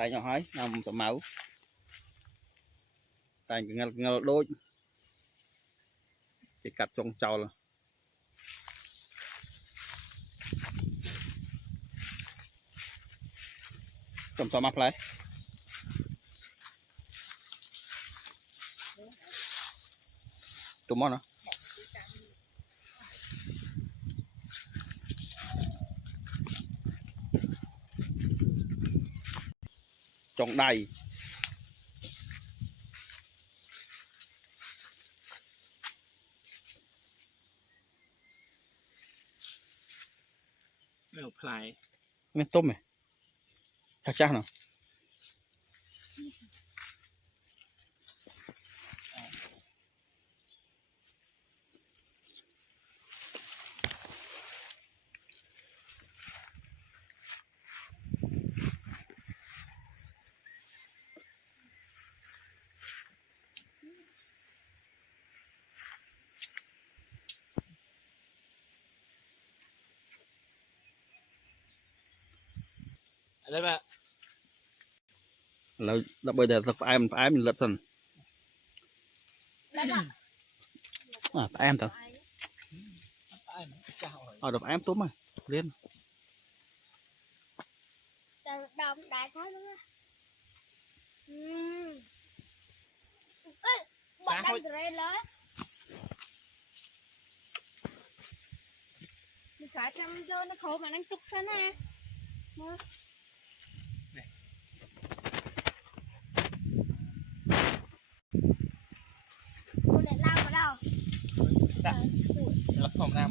tay nhỏ hói nằm sầm máu tay ngel đôi thì cắt trong trâu là cầm sao map lại tụi món nó trong đầy Mèo play men tôm này chắc chắc nào đây bạn là bây giờ phải mình lật dần à phải em thôi ở đập em tốt mà lên đồng đại thôi đúng không? Bọn đang rê lớn mình phải trong vô nó khổ mà đang trục sân nè cô để lao vào đâu lật phòng nam